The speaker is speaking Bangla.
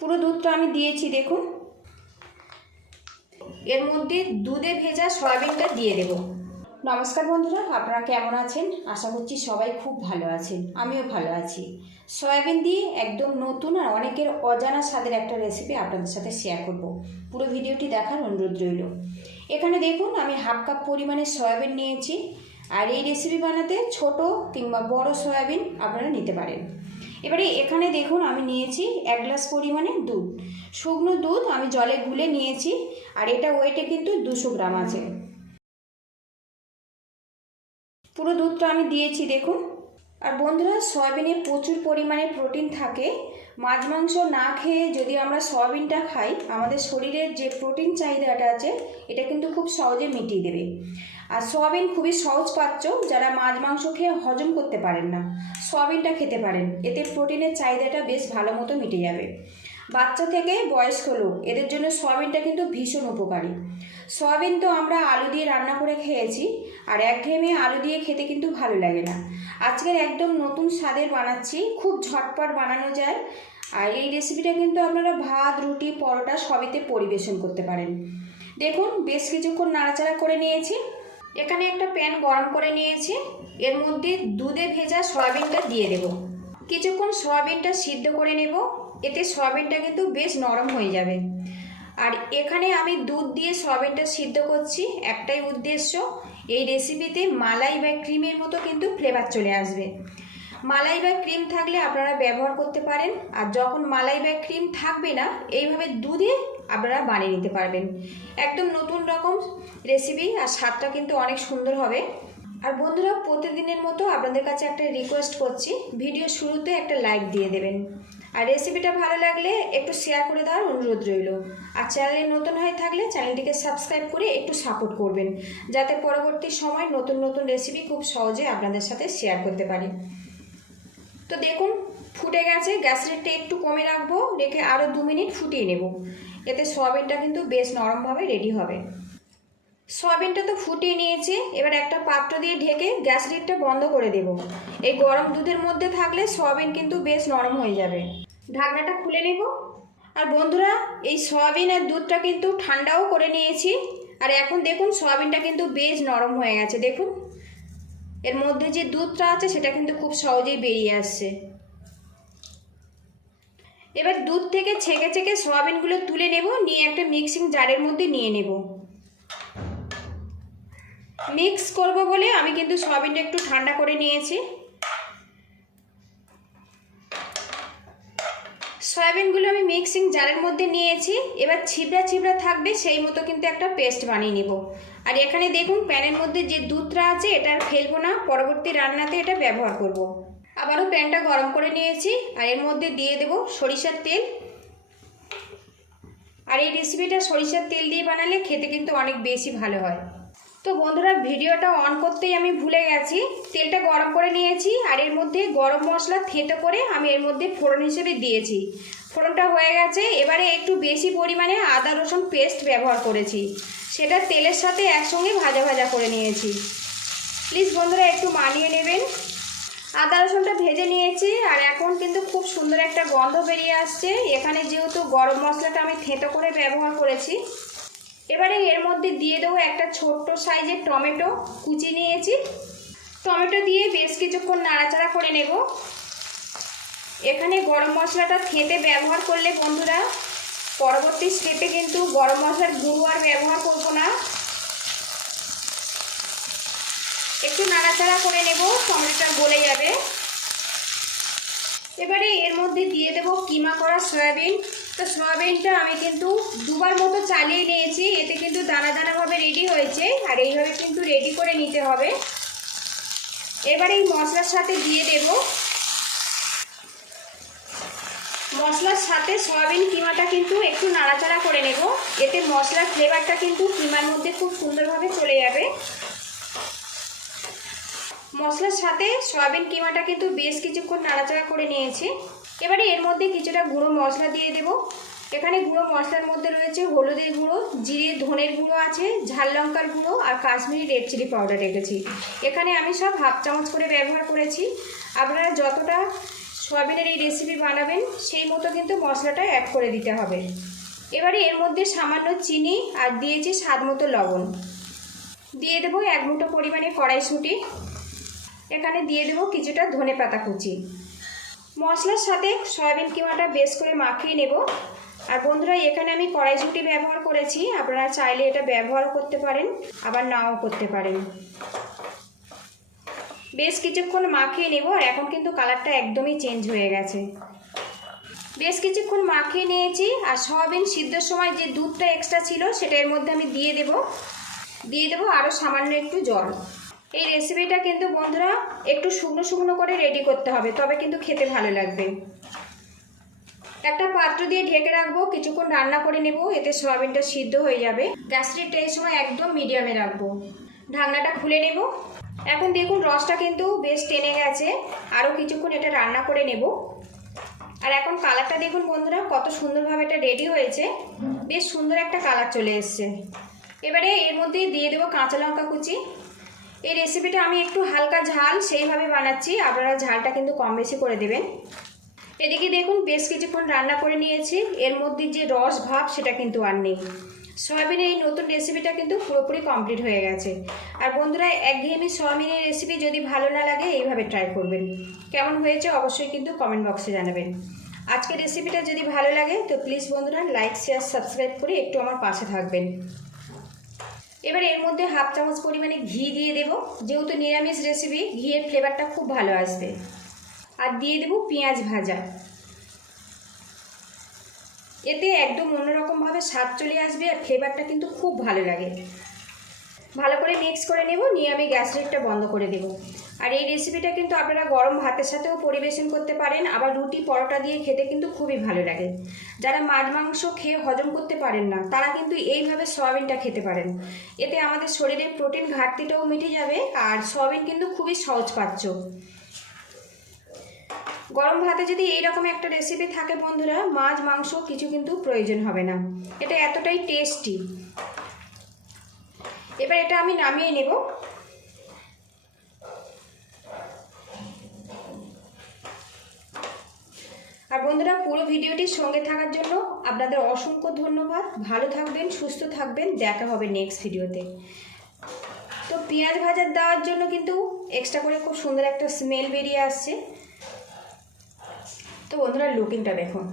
পুরো দুধটা আমি দিয়েছি দেখুন। এর মধ্যে দুধে ভেজা সয়াবিনটা দিয়ে দেব। নমস্কার বন্ধুরা, আপনারা কেমন আছেন? আশা করছি সবাই খুব ভালো আছেন, আমিও ভালো আছি। সয়াবিন দিয়ে একদম নতুন আর অনেকের অজানা স্বাদের একটা রেসিপি আপনাদের সাথে শেয়ার করব। পুরো ভিডিওটি দেখার অনুরোধ রইল। এখানে দেখুন আমি হাফ কাপ পরিমাণে সয়াবিন নিয়েছি। আর এই রেসিপি বানাতে ছোট কিংবা বড় সয়াবিন আপনারা নিতে পারেন। এবারে এখানে দেখুন আমি নিয়েছি 1 গ্লাস পরিমাণে দুধ। শুকনো দুধ আমি জলে গুলে নিয়েছি। আর এটা ওয়েটে কিন্তু 200 গ্রাম আছে। পুরো দুধটা আমি দিয়েছি দেখুন। আর বন্ধুরা, সয়াবিনে প্রচুর পরিমাণে প্রোটিন থাকে। মাছ মাংস না খেয়ে যদি আমরা সয়াবিনটা খাই, আমাদের শরীরের যে প্রোটিন চাহিদাটা আছে এটা কিন্তু খুব সহজে মিটিয়ে দেবে। আর সয়াবিন খুবই সহজ পাচ্য, যারা মাছ মাংস খেয়ে হজম করতে পারেন না সয়াবিনটা খেতে পারেন। এতে প্রোটিনের চাহিদাটা বেশ ভালো মতো মিটে যাবে। বাচ্চা থেকে বয়স্ক লোক এদের জন্য সয়াবিনটা কিন্তু ভীষণ উপকারী। সয়াবিন তো আমরা আলু দিয়ে রান্না করে খেয়েছি, আর একঘেয়েমি আলু দিয়ে খেতে কিন্তু ভালো লাগে না। আজকের একদম নতুন স্বাদের বানাচ্ছি, খুব ঝটপট বানানো যায়। আর এই রেসিপিটা কিন্তু আপনারা ভাত, রুটি, পরোটা সবইতে পরিবেশন করতে পারেন। দেখুন বেশ কিছুক্ষণ নাড়াচাড়া করে নিয়েছি। এখানে একটা প্যান গরম করে নিয়েছি। এর মধ্যে দুধে ভেজা সয়াবিনটা দিয়ে দেব। কিছুক্ষণ সয়াবিনটা সিদ্ধ করে নেব, এতে সয়াবিনটা কিন্তু বেশ নরম হয়ে যাবে। আর এখানে আমি দুধ দিয়ে সয়াবিনটা সিদ্ধ করছি একটাই উদ্দেশ্য, এই রেসিপিতে মালাই বা ক্রিমের মতো কিন্তু ফ্লেভার চলে আসবে। মালাই বা ক্রিম থাকলে আপনারা ব্যবহার করতে পারেন। আর যখন মালাই বা ক্রিম থাকবে না, এইভাবে দুধে আপনারা বানিয়ে নিতে পারবেন। একদম নতুন রকম রেসিপি, আর স্বাদটা কিন্তু অনেক সুন্দর হবে। আর বন্ধুরা, প্রতিদিনের মতো আপনাদের কাছে একটা রিকোয়েস্ট করছি, ভিডিও শুরুতে একটা লাইক দিয়ে দেবেন। আর রেসিপিটা ভালো লাগলে একটু শেয়ার করে দেওয়ার অনুরোধ রইল। আর চ্যানেলে নতুন হয়ে থাকলে চ্যানেলটিকে সাবস্ক্রাইব করে একটু সাপোর্ট করবেন, যাতে পরবর্তী সময় নতুন নতুন রেসিপি খুব সহজে আপনাদের সাথে শেয়ার করতে পারি। তো দেখুন ফুটে গেছে, গ্যাস রেটটা একটু কমে রাখবো, রেখে আরও 2 মিনিট ফুটিয়ে নেব। এতে সয়াবিনটা কিন্তু বেশ নরমভাবে রেডি হবে। সয়াবিনটা তো ফুটিয়ে নিয়েছি, এবার একটা পাত্র দিয়ে ঢেকে গ্যাস লিডটা বন্ধ করে দেব। এই গরম দুধের মধ্যে থাকলে সয়াবিন কিন্তু বেশ নরম হয়ে যাবে। ঢাকনাটা খুলে নেব। আর বন্ধুরা, এই সয়াবিন আর দুধটা কিন্তু ঠান্ডাও করে নিয়েছি। আর এখন দেখুন সয়াবিনটা কিন্তু বেশ নরম হয়ে গেছে। দেখুন এর মধ্যে যে দুধটা আছে সেটা কিন্তু খুব সহজেই বেরিয়ে আসছে। এবার দুধ থেকে ছেঁকে ছেঁকে সয়াবিনগুলো তুলে নেব, নিয়ে একটা মিক্সিং জারের মধ্যে নিয়ে নেব। মিক্স করব বলে আমি কিন্তু সয়াবিনটা একটু ঠান্ডা করে নিয়েছি। সয়াবিনগুলো আমি মিক্সিং জারের মধ্যে নিয়েছি। এবার ছিবড়া ছিবড়া থাকবে সেই মতো কিন্তু একটা পেস্ট বানিয়ে নিব। আর এখানে দেখুন প্যানের মধ্যে যে দুধটা আছে এটা আর ফেলবো না, পরবর্তী রান্নাতে এটা ব্যবহার করব। আবারও প্যানটা গরম করে নিয়েছি, আর এর মধ্যে দিয়ে দেব সরিষার তেল। আর এই রেসিপিটা সরিষার তেল দিয়ে বানালে খেতে কিন্তু অনেক বেশি ভালো হয়। তো বন্ধুরা, ভিডিওটা অন করতেই আমি ভুলে গেছি, তেলটা গরম করে নিয়েছি। আর এর মধ্যে গরম মশলা থেতো করে আমি এর মধ্যে ফোড়ন হিসেবে দিয়েছি। ফোড়নটা হয়ে গেছে, এবারে একটু বেশি পরিমাণে আদা রসুন পেস্ট ব্যবহার করেছি, সেটা তেলের সাথে একসঙ্গে ভাজা ভাজা করে নিয়েছি। প্লিজ বন্ধুরা একটু মানিয়ে নেবেন। আদা রসুনটা ভেজে নিয়েছি, আর এখন কিন্তু খুব সুন্দর একটা গন্ধ বেরিয়ে আসছে। এখানে যেহেতু গরম মশলাটা আমি থেতো করে ব্যবহার করেছি। এবারে এর মধ্যে দিয়ে দেবো একটা ছোট্ট সাইজের টমেটো কুচি নিয়েছি। টমেটো দিয়ে বেশ কিছুক্ষণ নাড়াচাড়া করে নেব। এখানে গরম মশলাটা থেঁতে ব্যবহার করলে বন্ধুরা, পরবর্তী স্টেপে কিন্তু গরম মশলার গুঁড়ো আর ব্যবহার করব না। একটু নাড়াচাড়া করে নেব, টমেটোটা গলে যাবে। এবারে এর মধ্যে দিয়ে দেব কিমা করা সয়াবিন। তো সয়াবিনটা আমি কিন্তু 2 বার মতো চালিয়ে নিয়েছি, এতে কিন্তু দানা দানাভাবে রেডি হয়েছে। আর এইভাবে কিন্তু রেডি করে নিতে হবে। এবারে এই মশলার সাথে দিয়ে দেব, মশলার সাথে সয়াবিন কিমাটা কিন্তু একটু নাড়াচাড়া করে নেব, এতে মশলার ফ্লেভারটা কিন্তু কিমার মধ্যে খুব সুন্দরভাবে চলে যাবে। মশলার সাথে সয়াবিন কিমাটা কিন্তু বেশ কিছুক্ষণ নাড়াচাড়া করে নিয়েছি। এবারে এর মধ্যে কিছুটা গুঁড়ো মশলা দিয়ে দেব। এখানে গুঁড়ো মশলার মধ্যে রয়েছে হলুদের গুঁড়ো, জিরে ধনের গুঁড়ো আছে, ঝাল লঙ্কার গুঁড়ো আর কাশ্মীরি রেড চিলি পাউডার রেখেছি। এখানে আমি সব হাফ চামচ করে ব্যবহার করেছি। আপনারা যতটা সয়াবিনের এই রেসিপি বানাবেন সেই মতো কিন্তু মশলাটা অ্যাড করে দিতে হবে। এবারে এর মধ্যে সামান্য চিনি আর দিয়েছি স্বাদ মতো লবণ। দিয়ে দেবো 1 মুঠো পরিমাণে কড়াইশুঁটি। এখানে দিয়ে দেবো কিছুটা ধনেপাতা কুচি। মশলার সাথে সয়াবিন কিমাটা বেশ করে মাখিয়ে নেব। আর বন্ধুরা, এখানে আমি কড়াইশুঁটি ব্যবহার করেছি, আপনারা চাইলে এটা ব্যবহার করতে পারেন, আবার নাও করতে পারেন। বেশ কিছুক্ষণ মাখিয়ে নেব। আর এখন কিন্তু কালারটা একদমই চেঞ্জ হয়ে গেছে। বেশ কিছুক্ষণ মাখিয়ে নিয়েছি। আর সয়াবিন সিদ্ধর সময় যে দুধটা এক্সট্রা ছিল সেটা এর মধ্যে আমি দিয়ে দেবো আরও সামান্য একটু জল। এই রেসিপিটা কিন্তু বন্ধুরা একটু শুকনো শুকনো করে রেডি করতে হবে, তবে কিন্তু খেতে ভালো লাগবে। একটা পাত্র দিয়ে ঢেকে রাখবো, কিছুক্ষণ রান্না করে নেব, এতে সয়াবিনটা সিদ্ধ হয়ে যাবে। গ্যাসের এই সময় একদম মিডিয়ামে রাখবো। ঢাকনাটা খুলে নেব। এখন দেখুন রসটা কিন্তু বেশ টেনে গেছে। আরও কিছুক্ষণ এটা রান্না করে নেব। আর এখন কালারটা দেখুন বন্ধুরা, কত সুন্দরভাবে এটা রেডি হয়েছে। বেশ সুন্দর একটা কালার চলে এসছে। এবারে এর মধ্যে দিয়ে দেবো কাঁচা লঙ্কা কুচি। এই রেসিপিটা আমি একটু হালকা ঝাল সেইভাবে বানাচ্ছি, আপনারা ঝালটা কিন্তু কম বেশি করে দেবেন। এদিকে দেখুন বেশ কিছুক্ষণ রান্না করে নিয়েছি। এর মধ্যে যে রস ভাব সেটা কিন্তু আর নেই। সয়াবিনের এই নতুন রেসিপিটা কিন্তু পুরোপুরি কমপ্লিট হয়ে গেছে। আর বন্ধুরা, একঘেয়েমি সয়াবিনের রেসিপি যদি ভালো না লাগে এইভাবে ট্রাই করবেন। কেমন হয়েছে অবশ্যই কিন্তু কমেন্ট বক্সে জানাবেন। আজকের রেসিপিটা যদি ভালো লাগে তো প্লিজ বন্ধুরা লাইক শেয়ার সাবস্ক্রাইব করে একটু আমার পাশে থাকবেন। এবার এর মধ্যে 1/2 চামচ পরিমাণে ঘি দিয়ে দেব। যেহেতু নিরামিষ রেসিপি, ঘিয়ের ফ্লেভারটা খুব ভালো আসবে। আর দিয়ে দেব পেঁয়াজ ভাজা। এতে একদম অন্যরকমভাবে স্বাদ চলে আসবে আর ফ্লেভারটা কিন্তু খুব ভালো লাগে। ভালো করে মিক্স করে নেব, নিয়ে আমি গ্যাস লিডটা বন্ধ করে দেব। আর এই রেসিপিটা কিন্তু আপনারা গরম ভাতের সাথেও পরিবেশন করতে পারেন, আবার রুটি পরোটা দিয়ে খেতে কিন্তু খুবই ভালো লাগে। যারা মাছ মাংস খেয়ে হজম করতে পারেন না তারা কিন্তু এইভাবে সয়াবিনটা খেতে পারেন। এতে আমাদের শরীরের প্রোটিন ঘাটতিটাও মিটে যাবে। আর সয়াবিন কিন্তু খুবই সহজপাচ্য। গরম ভাতে যদি এইরকম একটা রেসিপি থাকে বন্ধুরা, মাছ মাংস কিছু কিন্তু প্রয়োজন হবে না। এটা এতটাই টেস্টি। এবার এটা আমি নামিয়ে নেব। আর বন্ধুরা, পুরো ভিডিওটির সঙ্গে থাকার জন্য আপনাদের অসংখ্য ধন্যবাদ। ভালো থাকবেন, সুস্থ থাকবেন, দেখা হবে নেক্সট ভিডিওতে। তো পেঁয়াজ ভাজা দেওয়ার জন্য কিন্তু এক্সট্রা করে খুব সুন্দর একটা স্মেল বেরিয়ে আসছে। তো বন্ধুরা, লুকিংটা দেখুন।